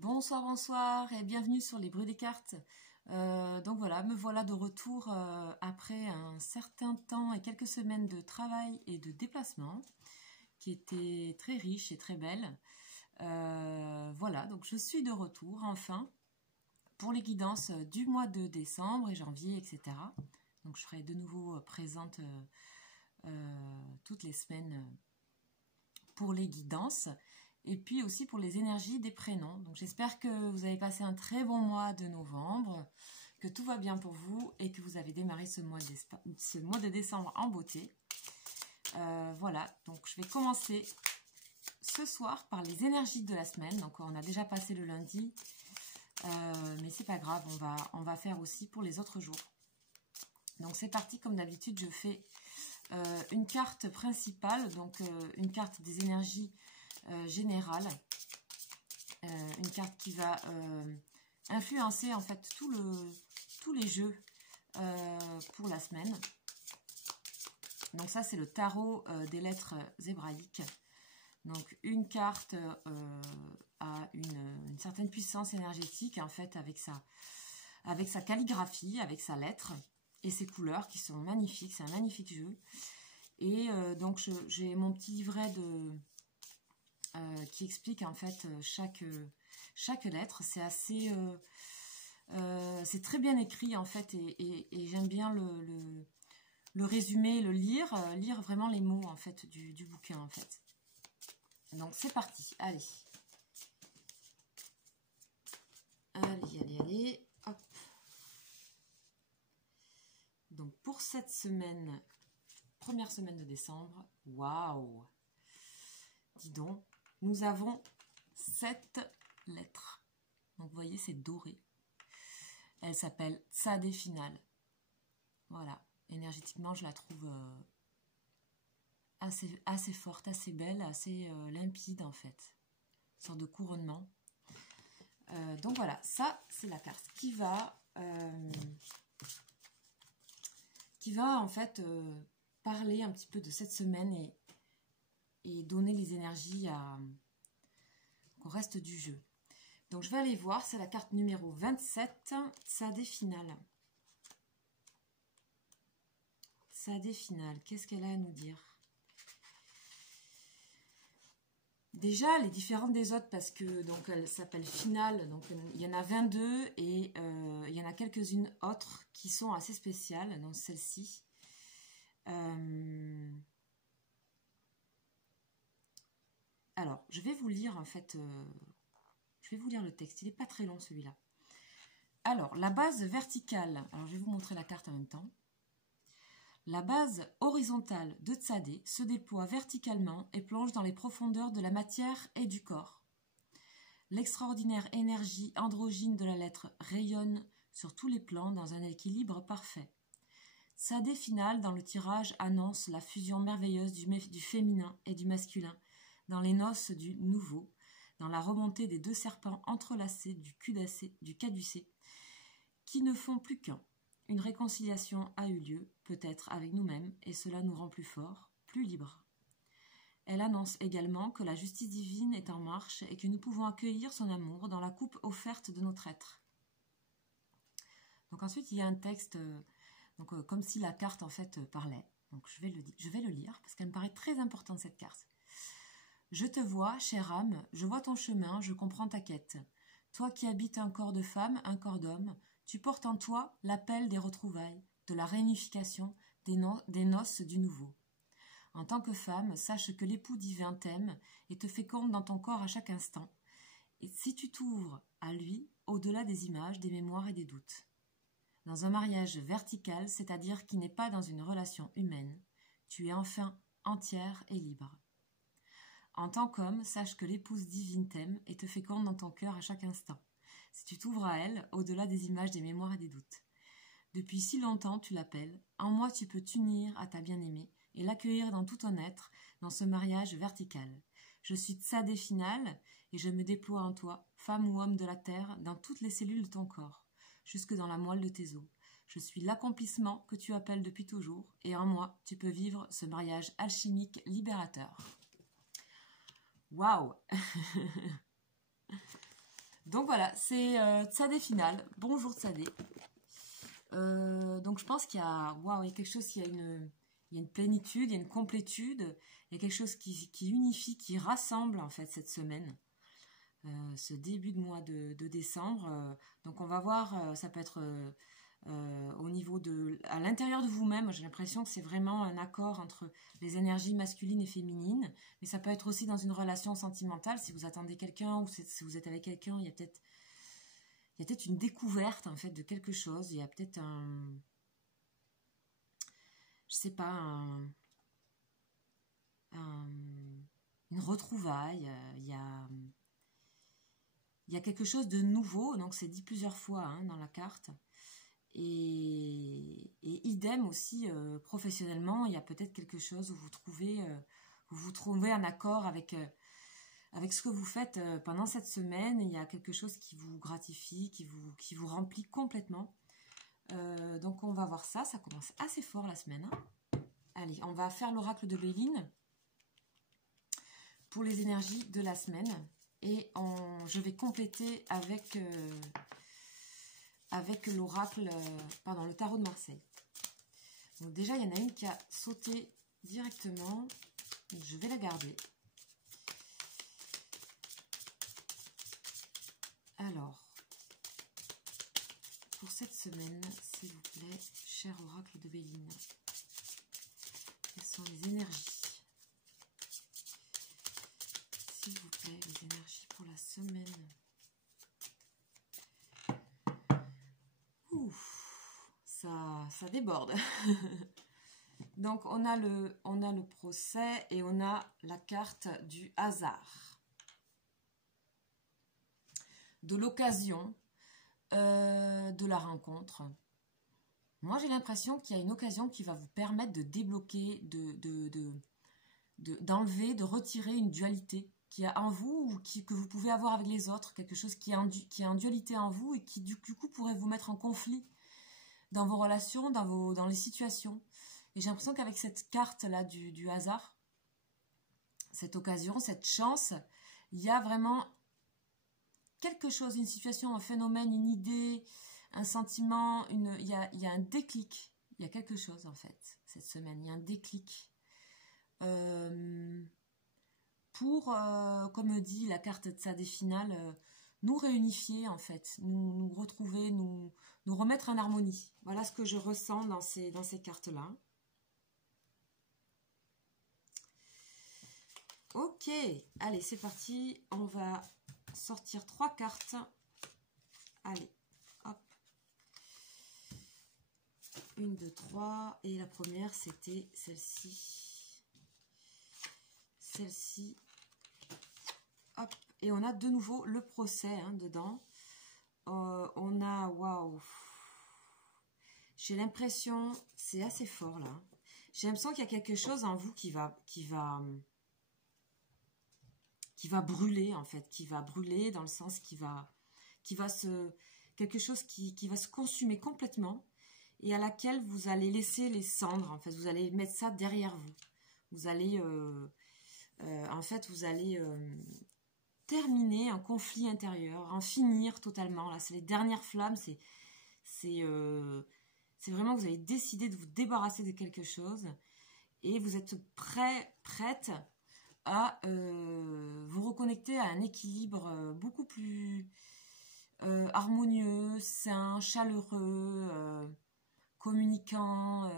Bonsoir, bonsoir et bienvenue sur les bruits des cartes. Donc voilà, me voilà de retour après un certain temps et quelques semaines de travail et de déplacement qui étaient très riches et très belles. Voilà, donc je suis de retour enfin pour les guidances du mois de décembre et janvier, etc. Donc je serai de nouveau présente toutes les semaines pour les guidances. Et puis aussi pour les énergies des prénoms. Donc j'espère que vous avez passé un très bon mois de novembre, que tout va bien pour vous et que vous avez démarré ce mois de décembre en beauté. Voilà, donc je vais commencer ce soir par les énergies de la semaine. Donc on a déjà passé le lundi, mais c'est pas grave, on va faire aussi pour les autres jours. Donc c'est parti, comme d'habitude, je fais une carte principale, donc une carte des énergies générale, une carte qui va influencer en fait tous les jeux pour la semaine. Donc ça c'est le tarot des lettres hébraïques. Donc une carte a une certaine puissance énergétique en fait avec sa calligraphie, avec sa lettre et ses couleurs qui sont magnifiques. C'est un magnifique jeu. Et donc j'ai mon petit livret qui explique en fait chaque lettre. C'est assez c'est très bien écrit en fait et j'aime bien le résumer, le lire vraiment les mots en fait du bouquin en fait. Donc c'est parti, allez, hop. Donc pour cette semaine, première semaine de décembre, waouh, dis donc, nous avons 7 lettres. Donc vous voyez, c'est doré. Elle s'appelle Tsadé Finale. Voilà, énergétiquement, je la trouve assez forte, assez belle, assez limpide en fait. Une sorte de couronnement. Donc voilà, ça c'est la carte qui va en fait parler un petit peu de cette semaine et donner les énergies au reste du jeu. Donc je vais aller voir, c'est la carte numéro 27, Tsadé Finale. Tsadé Finale, qu'est-ce qu'elle a à nous dire? Déjà, elle est différente des autres parce que donc elle s'appelle Finale, donc il y en a 22 et il y en a quelques-unes autres qui sont assez spéciales, donc celle-ci. Alors, je vais vous lire en fait, je vais vous lire le texte, il n'est pas très long celui-là. Alors, la base verticale, alors je vais vous montrer la carte en même temps. La base horizontale de Tsadé se déploie verticalement et plonge dans les profondeurs de la matière et du corps. L'extraordinaire énergie androgyne de la lettre rayonne sur tous les plans dans un équilibre parfait. Tsadé Finale dans le tirage annonce la fusion merveilleuse du féminin et du masculin dans les noces du nouveau, dans la remontée des 2 serpents entrelacés du caducée, qui ne font plus qu'un. Une réconciliation a eu lieu, peut-être avec nous-mêmes, et cela nous rend plus forts, plus libres. Elle annonce également que la justice divine est en marche et que nous pouvons accueillir son amour dans la coupe offerte de notre être. Donc ensuite, il y a un texte, comme si la carte en fait parlait. Donc je vais le lire parce qu'elle me paraît très importante cette carte. Je te vois, chère âme, je vois ton chemin, je comprends ta quête. Toi qui habites un corps de femme, un corps d'homme, tu portes en toi l'appel des retrouvailles, de la réunification, des noces du nouveau. En tant que femme, sache que l'époux divin t'aime et te féconde dans ton corps à chaque instant. Et si tu t'ouvres à lui, au-delà des images, des mémoires et des doutes. Dans un mariage vertical, c'est-à-dire qui n'est pas dans une relation humaine, tu es enfin entière et libre. En tant qu'homme, sache que l'épouse divine t'aime et te féconde dans ton cœur à chaque instant. Si tu t'ouvres à elle, au-delà des images, des mémoires et des doutes. Depuis si longtemps, tu l'appelles. En moi, tu peux t'unir à ta bien-aimée et l'accueillir dans tout ton être, dans ce mariage vertical. Je suis Tsadé Finale et je me déploie en toi, femme ou homme de la terre, dans toutes les cellules de ton corps, jusque dans la moelle de tes os. Je suis l'accomplissement que tu appelles depuis toujours et en moi, tu peux vivre ce mariage alchimique libérateur. Waouh. Donc voilà, c'est Tsadé final. Bonjour Tsadé. Donc je pense qu'il y a, waouh, il y a quelque chose, il y a une plénitude, il y a une complétude, il y a quelque chose qui unifie, qui rassemble en fait cette semaine, ce début de mois de décembre. Donc on va voir, ça peut être au niveau à l'intérieur de vous-même. J'ai l'impression que c'est vraiment un accord entre les énergies masculines et féminines, mais ça peut être aussi dans une relation sentimentale. Si vous attendez quelqu'un ou si vous êtes avec quelqu'un, il y a peut-être une découverte en fait de quelque chose. Il y a peut-être je sais pas, une retrouvaille. Il y a quelque chose de nouveau. Donc c'est dit plusieurs fois hein, dans la carte. Et idem aussi professionnellement, il y a peut-être quelque chose où vous trouvez un accord avec ce que vous faites pendant cette semaine. Il y a quelque chose qui vous gratifie, qui vous remplit complètement. Donc on va voir ça commence assez fort la semaine. Hein. Allez, on va faire l'oracle de Béline pour les énergies de la semaine. Et je vais compléter avec l'oracle, le tarot de Marseille. Donc déjà, il y en a une qui a sauté directement. Je vais la garder. Alors, pour cette semaine, s'il vous plaît, cher oracle de Béline, quelles sont les énergies? S'il vous plaît, les énergies pour la semaine. Ça déborde. Donc on a le procès et on a la carte du hasard, de l'occasion, de la rencontre. Moi j'ai l'impression qu'il y a une occasion qui va vous permettre de débloquer, d'enlever, de retirer une dualité qui a en vous ou que vous pouvez avoir avec les autres, quelque chose qui est en dualité en vous et qui du coup pourrait vous mettre en conflit dans vos relations, dans les situations. Et j'ai l'impression qu'avec cette carte-là du hasard, cette occasion, cette chance, il y a vraiment quelque chose, une situation, un phénomène, une idée, un sentiment, il y a un déclic. Il y a quelque chose en fait, cette semaine, il y a un déclic. Pour, comme dit la carte de Tsadé finale, nous réunifier en fait, nous retrouver, nous remettre en harmonie. Voilà ce que je ressens dans ces cartes-là. Ok, allez, c'est parti. On va sortir 3 cartes. Allez, hop. 1, 2, 3. Et la première, c'était celle-ci. Celle-ci. Hop. Et on a de nouveau le procès hein, dedans. On a, waouh. J'ai l'impression, c'est assez fort là. J'ai l'impression qu'il y a quelque chose en vous qui va brûler en fait, qui va brûler dans le sens quelque chose qui va se consumer complètement et à laquelle vous allez laisser les cendres en fait, vous allez mettre ça derrière vous. Vous allez terminer un conflit intérieur, en finir totalement. Là, c'est les dernières flammes, c'est vraiment que vous avez décidé de vous débarrasser de quelque chose et vous êtes prête à vous reconnecter à un équilibre beaucoup plus harmonieux, sain, chaleureux, communiquant,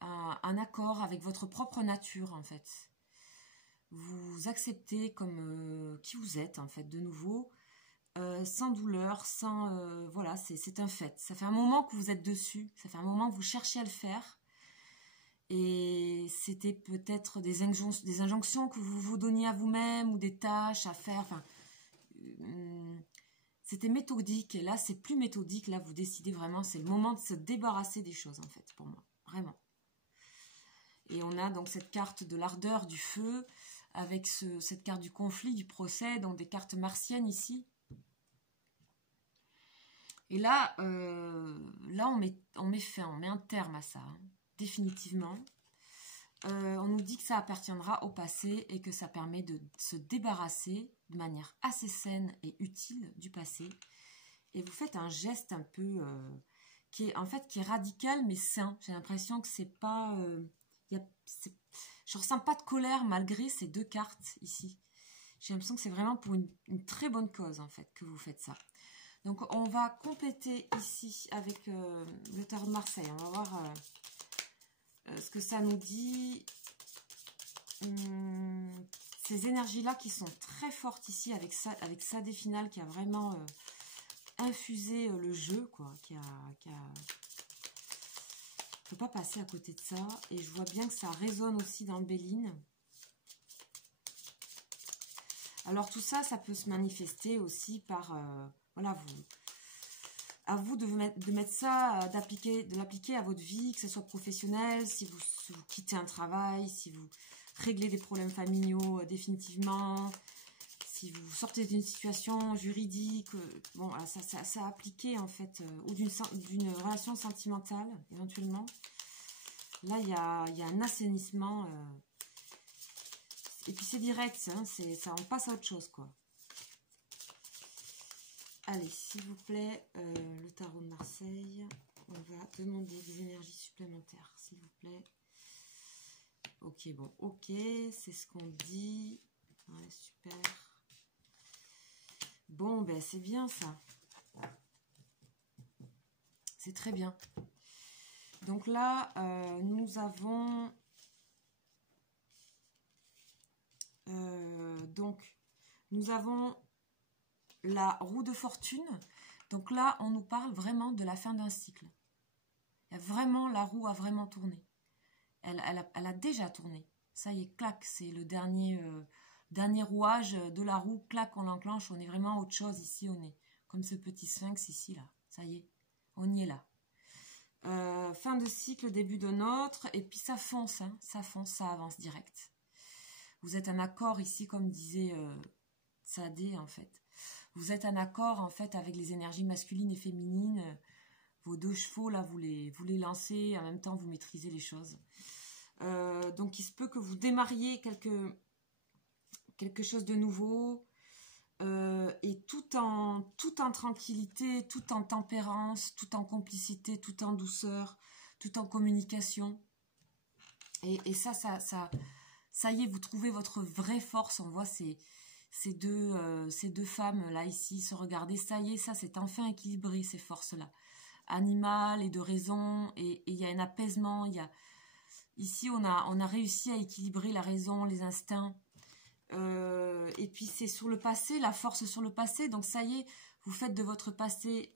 un accord avec votre propre nature en fait. Vous acceptez comme qui vous êtes en fait de nouveau, sans douleur, sans voilà, c'est un fait. Ça fait un moment que vous êtes dessus, ça fait un moment que vous cherchez à le faire. Et c'était peut-être des injonctions que vous vous donniez à vous-même ou des tâches à faire. Enfin, c'était méthodique. Et là, c'est plus méthodique. Là, vous décidez vraiment, c'est le moment de se débarrasser des choses, en fait, pour moi. Vraiment. Et on a donc cette carte de l'ardeur, du feu, avec cette carte du conflit, du procès, donc des cartes martiennes ici. Et là, on met fin, on met un terme à ça. Hein. Définitivement. On nous dit que ça appartiendra au passé et que ça permet de se débarrasser de manière assez saine et utile du passé. Et vous faites un geste un peu qui est radical mais sain. J'ai l'impression que c'est pas... je ressens pas de colère malgré ces deux cartes ici. J'ai l'impression que c'est vraiment pour une très bonne cause en fait que vous faites ça. Donc on va compléter ici avec le tarot de Marseille. On va voir ce que ça nous dit. Ces énergies-là qui sont très fortes ici avec Sadé Final qui a vraiment infusé le jeu, quoi. On ne peut pas passer à côté de ça. Et je vois bien que ça résonne aussi dans le Béline. Alors tout ça, ça peut se manifester aussi par... voilà, à vous de mettre ça, de l'appliquer à votre vie, que ce soit professionnel, si vous quittez un travail, si vous réglez des problèmes familiaux définitivement, si vous sortez d'une situation juridique, bon, ça a appliqué en fait, ou d'une relation sentimentale éventuellement. Là, il y a un assainissement, et puis c'est direct, hein, ça, on passe à autre chose, quoi. Allez, s'il vous plaît, le tarot de Marseille, on va demander des énergies supplémentaires, s'il vous plaît. Ok, bon, ok, c'est ce qu'on dit. Ouais, super. Bon, ben c'est bien ça. C'est très bien. Donc là, nous avons... la roue de fortune. Donc là, on nous parle vraiment de la fin d'un cycle. Vraiment, la roue a vraiment tourné. Elle a déjà tourné. Ça y est, clac, c'est le dernier rouage de la roue. Clac, on l'enclenche. On est vraiment à autre chose ici. On est comme ce petit sphinx ici, là. Ça y est, on y est là. Fin de cycle, début d'un autre. Et puis ça fonce, hein, ça fonce, ça avance direct. Vous êtes en accord ici, comme disait Sadé, en fait. Vous êtes en accord, en fait, avec les énergies masculines et féminines. Vos deux chevaux, là, vous les lancez. En même temps, vous maîtrisez les choses. Donc, il se peut que vous démarriez quelque chose de nouveau. Et tout en tranquillité, tout en tempérance, tout en complicité, tout en douceur, tout en communication. Et ça y est, vous trouvez votre vraie force. On voit ces deux femmes là ici se regarder. Ça y est, ça c'est enfin équilibré, ces forces-là, animales et de raison. Et il y a un apaisement. Ici on a réussi à équilibrer la raison, les instincts. Et puis c'est sur le passé, la force sur le passé. Donc ça y est, vous faites de votre passé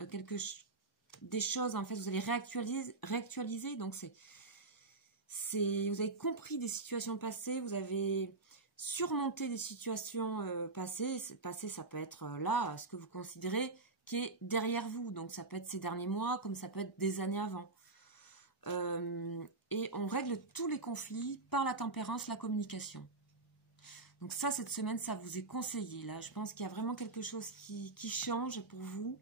des choses. En fait, vous allez réactualiser. Donc vous avez compris des situations passées, vous avez surmonté des situations passées. Passé, ça peut être là, ce que vous considérez qui est derrière vous. Donc ça peut être ces derniers mois, comme ça peut être des années avant. Et on règle tous les conflits par la tempérance, la communication. Donc ça, cette semaine, ça vous est conseillé. Là, je pense qu'il y a vraiment quelque chose qui change pour vous.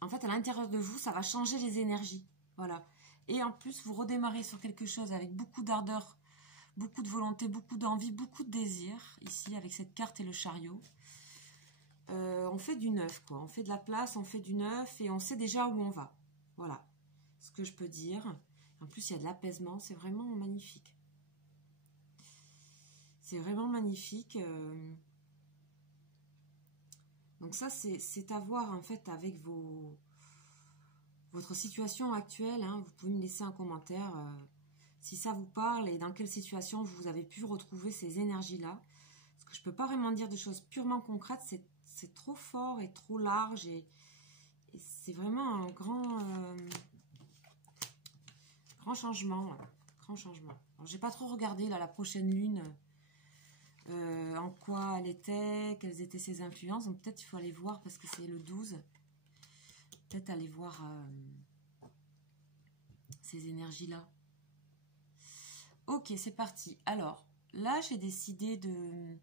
En fait, à l'intérieur de vous, ça va changer les énergies. Voilà. Et en plus, vous redémarrez sur quelque chose avec beaucoup d'ardeur, beaucoup de volonté, beaucoup d'envie, beaucoup de désir. Ici, avec cette carte et le chariot. On fait du neuf, quoi. On fait de la place, on fait du neuf et on sait déjà où on va. Voilà ce que je peux dire. En plus, il y a de l'apaisement. C'est vraiment magnifique. C'est vraiment magnifique. Donc ça, c'est à voir en fait avec votre situation actuelle. Hein. Vous pouvez me laisser un commentaire si ça vous parle et dans quelle situation vous avez pu retrouver ces énergies-là. Parce que je ne peux pas vraiment dire de choses purement concrètes. C'est trop fort et trop large et c'est vraiment un grand changement. Ouais. Grand changement. Alors, j'ai pas trop regardé là, la prochaine lune. En quoi elle était, quelles étaient ses influences. Donc peut-être il faut aller voir parce que c'est le 12. Peut-être aller voir ces énergies-là. Ok, c'est parti. Alors, là, j'ai décidé de...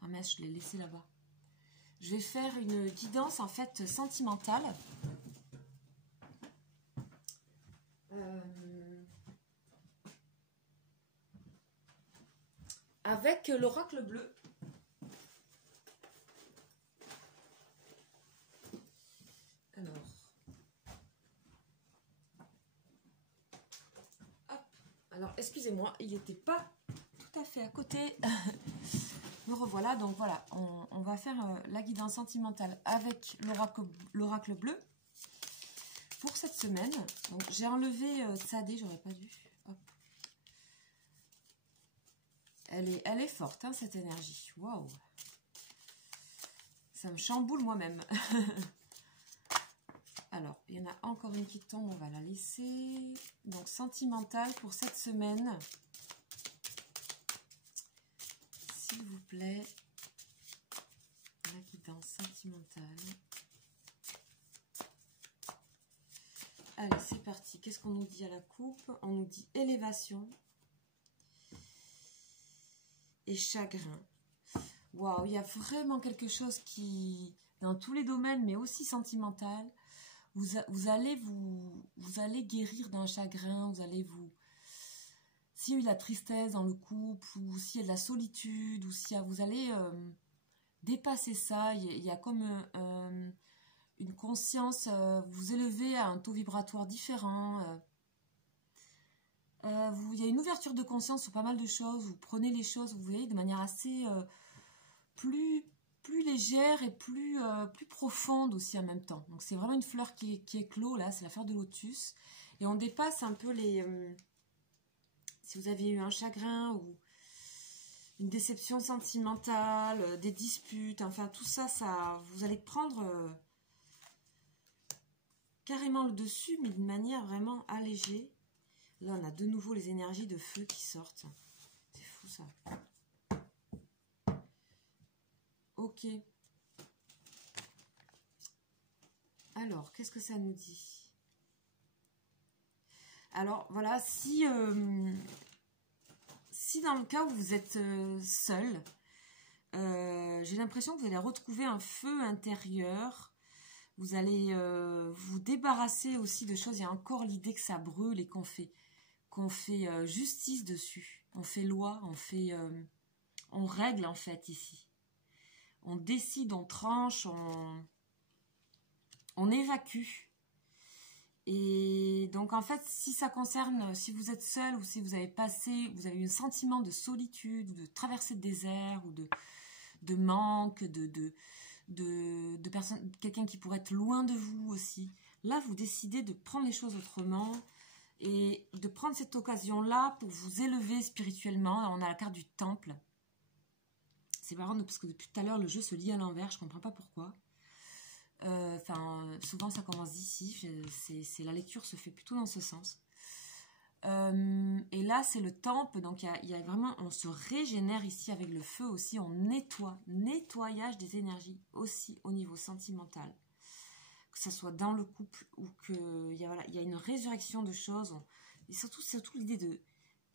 Ah mince, je l'ai laissé là-bas. Je vais faire une guidance, en fait, sentimentale. avec l'oracle bleu. Alors, excusez-moi, il n'était pas tout à fait à côté. Me revoilà, donc voilà, on va faire la guidance sentimentale avec l'oracle bleu pour cette semaine. Donc, j'ai enlevé Tsadé, j'aurais pas dû. Hop. Elle est forte, hein, cette énergie. Waouh! Ça me chamboule moi-même. Alors, il y en a encore une qui tombe, on va la laisser. Donc, sentimentale pour cette semaine. S'il vous plaît. La guidance sentimentale. Allez, c'est parti. Qu'est-ce qu'on nous dit à la coupe? On nous dit élévation et chagrin. Waouh, il y a vraiment quelque chose qui, dans tous les domaines, mais aussi sentimental, vous allez guérir d'un chagrin, s'il y a eu de la tristesse dans le couple, ou s'il y a de la solitude, ou vous allez dépasser ça. Il y a comme une conscience, vous élevez à un taux vibratoire différent. Il y a une ouverture de conscience sur pas mal de choses. Vous prenez les choses, vous voyez, de manière assez plus légère et plus profonde aussi en même temps. Donc c'est vraiment une fleur qui éclot là, c'est la fleur de lotus. Et on dépasse un peu les... si vous avez eu un chagrin ou une déception sentimentale, des disputes, enfin tout ça, vous allez prendre carrément le dessus, mais d'une manière vraiment allégée. Là on a de nouveau les énergies de feu qui sortent. C'est fou ça. Ok. Alors, qu'est-ce que ça nous dit? Alors, voilà, si dans le cas où vous êtes seul, j'ai l'impression que vous allez retrouver un feu intérieur. Vous allez vous débarrasser aussi de choses. Il y a encore l'idée que ça brûle et qu'on fait justice dessus. On fait loi, on règle en fait ici. On décide, on tranche, on évacue. Et donc en fait, si ça concerne, si vous êtes seul ou si vous avez eu un sentiment de solitude, ou de traversée de désert, ou de manque, de personnes, quelqu'un qui pourrait être loin de vous aussi, là vous décidez de prendre les choses autrement et de prendre cette occasion-là pour vous élever spirituellement. Là, on a la carte du temple. C'est marrant parce que depuis tout à l'heure, le jeu se lit à l'envers, je ne comprends pas pourquoi. Souvent ça commence d'ici, la lecture se fait plutôt dans ce sens. Et là, c'est le temple, donc il y a vraiment, on se régénère ici avec le feu aussi, on nettoyage des énergies aussi au niveau sentimental. Que ce soit dans le couple ou qu'il y a une résurrection de choses. Et surtout l'idée de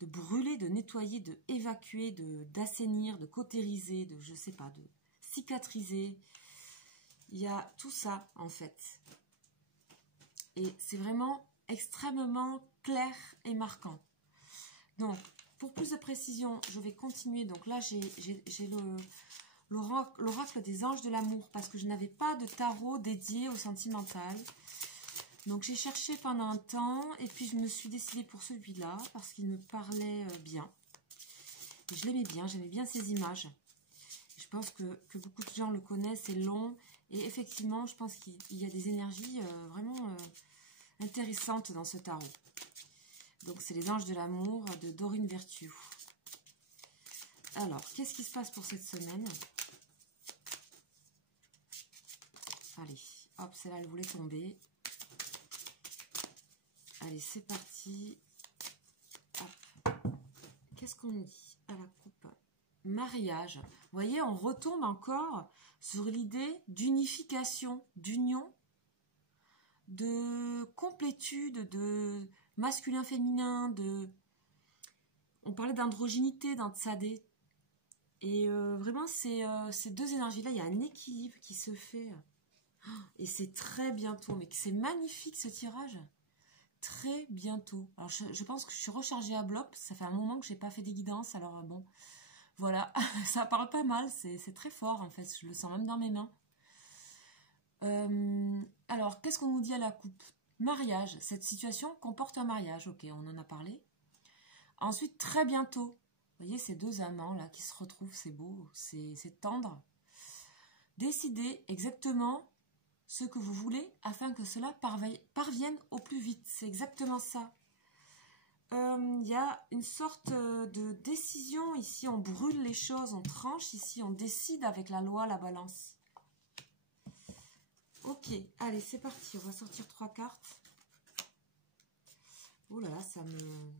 brûler, de nettoyer, de évacuer, d'assainir, de cautériser, de cicatriser. Il y a tout ça en fait. Et c'est vraiment extrêmement clair et marquant. Donc, pour plus de précision, je vais continuer. Donc là, j'ai l'oracle des anges de l'amour parce que je n'avais pas de tarot dédié au sentimental. Donc j'ai cherché pendant un temps et puis je me suis décidée pour celui-là parce qu'il me parlait bien. Et je l'aimais bien, j'aimais bien ces images. Je pense que beaucoup de gens le connaissent, c'est long. Et effectivement, je pense qu'il y a des énergies vraiment intéressantes dans ce tarot. Donc c'est les anges de l'amour de Dorine Virtue. Alors, qu'est-ce qui se passe pour cette semaine? Allez, hop, celle-là, elle voulait tomber. Allez, c'est parti. Hop. Qu'est-ce qu'on dit à la coupe? Mariage. Vous voyez, on retombe encore sur l'idée d'unification, d'union, de complétude, de masculin-féminin, on parlait d'androgynité dans Tsadé. Et vraiment, ces deux énergies-là, il y a un équilibre qui se fait. Et c'est très bientôt, mais c'est magnifique ce tirage. Très bientôt. Alors je pense que je suis rechargée à bloc, ça fait un moment que je n'ai pas fait des guidances, alors bon, Voilà, ça parle pas mal, c'est très fort en fait, je le sens même dans mes mains. Alors, qu'est-ce qu'on nous dit à la coupe? Mariage, cette situation comporte un mariage, ok, on en a parlé. Ensuite, très bientôt, vous voyez ces deux amants là qui se retrouvent, c'est beau, c'est tendre. Décidez exactement ce que vous voulez afin que cela parvienne au plus vite, c'est exactement ça. Il y a une sorte de décision, ici on brûle les choses, on tranche, ici on décide avec la loi, la balance. Ok, allez c'est parti, on va sortir 3 cartes. Oh là là, ça me...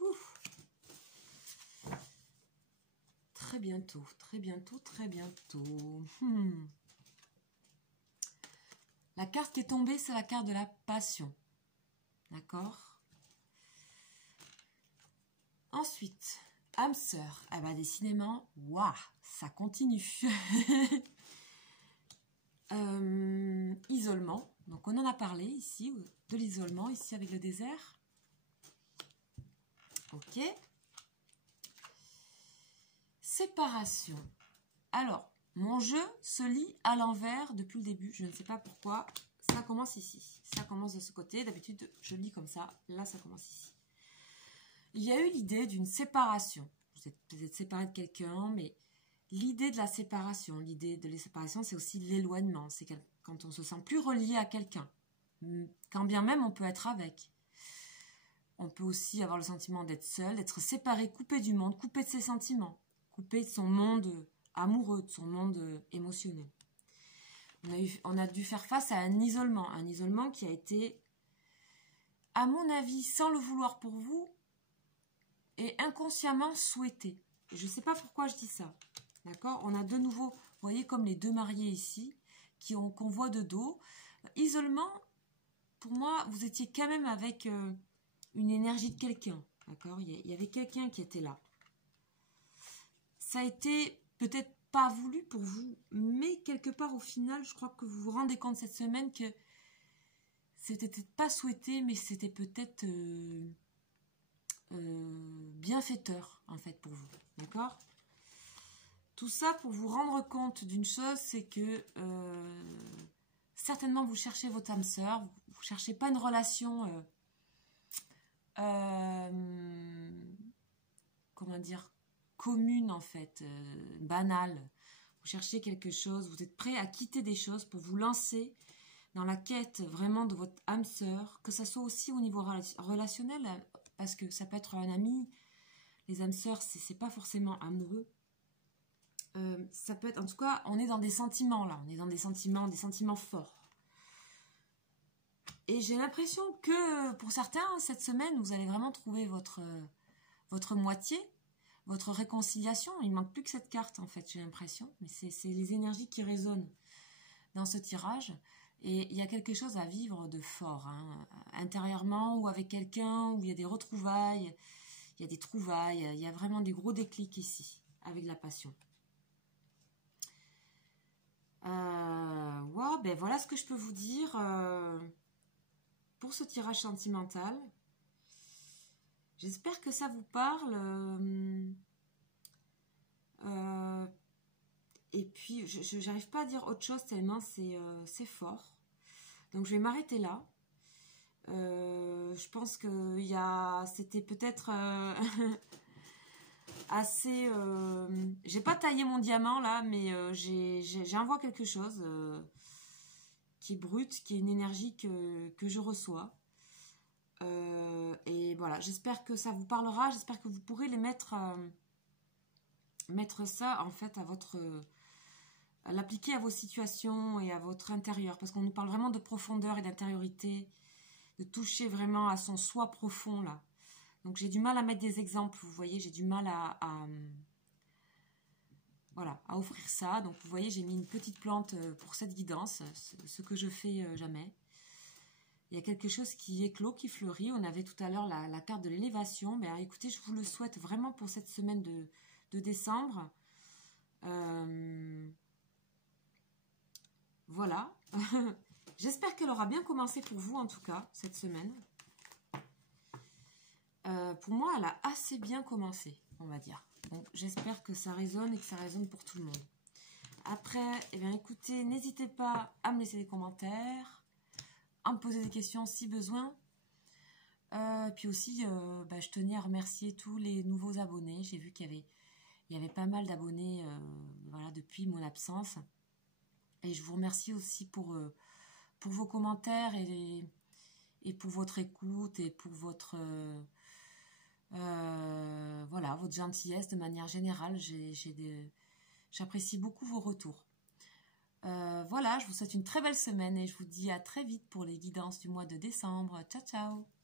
Ouf. Très bientôt, très bientôt, très bientôt. La carte qui est tombée, c'est la carte de la passion. D'accord? Ensuite, âme sœur. Eh bien, décidément, waouh, ça continue. Isolement. Donc, on en a parlé ici, de l'isolement, ici avec le désert. Ok. Séparation. Alors, mon jeu se lit à l'envers depuis le début. Je ne sais pas pourquoi. Ça commence ici. Ça commence de ce côté. D'habitude, je lis comme ça. Là, ça commence ici. Il y a eu l'idée d'une séparation. Vous êtes peut-être séparé de quelqu'un, mais l'idée de la séparation, c'est aussi l'éloignement. C'est quand on se sent plus relié à quelqu'un. Quand bien même on peut être avec. On peut aussi avoir le sentiment d'être seul, d'être séparé, coupé du monde, coupé de ses sentiments, coupé de son monde amoureux, de son monde émotionnel. On a dû faire face à un isolement qui a été, à mon avis, sans le vouloir pour vous, et inconsciemment souhaité. Et je ne sais pas pourquoi je dis ça. D'accord? On a de nouveau, vous voyez comme les deux mariés ici, qu'on voit de dos. Isolement, pour moi, vous étiez quand même avec une énergie de quelqu'un. D'accord? Il y avait quelqu'un qui était là. Ça a été peut-être pas voulu pour vous, mais quelque part au final, je crois que vous vous rendez compte cette semaine que c'était peut-être pas souhaité, mais c'était peut-être bienfaiteur en fait pour vous. D'accord? Tout ça pour vous rendre compte d'une chose, c'est que certainement vous cherchez votre âme sœur, vous ne cherchez pas une relation comment dire, commune en fait, banale. Vous cherchez quelque chose, vous êtes prêt à quitter des choses pour vous lancer dans la quête vraiment de votre âme sœur, que ça soit aussi au niveau relationnel, parce que ça peut être un ami, les âmes sœurs, c'est pas forcément amoureux. Ça peut être, en tout cas, on est dans des sentiments là, on est dans des sentiments forts. Et j'ai l'impression que pour certains, cette semaine, vous allez vraiment trouver votre moitié, votre réconciliation. Il ne manque plus que cette carte en fait, j'ai l'impression. Mais c'est les énergies qui résonnent dans ce tirage. Et il y a quelque chose à vivre de fort, hein, intérieurement ou avec quelqu'un, où il y a des retrouvailles, il y a des trouvailles, il y a vraiment des gros déclics ici, avec la passion. Ouais, ben voilà ce que je peux vous dire pour ce tirage sentimental. J'espère que ça vous parle. Et puis, je n'arrive pas à dire autre chose tellement c'est fort. Donc, je vais m'arrêter là. Je pense que c'était peut-être assez... j'ai pas taillé mon diamant là, mais j'envoie quelque chose qui est brut, qui est une énergie que je reçois. Et voilà, j'espère que ça vous parlera, j'espère que vous pourrez les mettre ça en fait à l'appliquer à vos situations et à votre intérieur, parce qu'on nous parle vraiment de profondeur et d'intériorité, de toucher vraiment à son soi profond là. Donc j'ai du mal à mettre des exemples, vous voyez, j'ai du mal voilà, à offrir ça. Donc vous voyez, j'ai mis une petite plante pour cette guidance, ce que je fais jamais. Il y a quelque chose qui éclot, qui fleurit. On avait tout à l'heure la carte de l'élévation. Mais alors, écoutez, je vous le souhaite vraiment pour cette semaine de décembre. Voilà. J'espère qu'elle aura bien commencé pour vous, en tout cas, cette semaine. Pour moi, elle a assez bien commencé, on va dire. Donc, j'espère que ça résonne et que ça résonne pour tout le monde. Après, eh bien, écoutez, n'hésitez pas à me laisser des commentaires, à me poser des questions si besoin. Puis aussi, je tenais à remercier tous les nouveaux abonnés. J'ai vu qu'il y avait pas mal d'abonnés voilà, depuis mon absence. Et je vous remercie aussi pour vos commentaires et pour votre écoute et pour votre voilà, votre gentillesse de manière générale. J'apprécie beaucoup vos retours. Voilà, je vous souhaite une très belle semaine et je vous dis à très vite pour les guidances du mois de décembre. Ciao, ciao!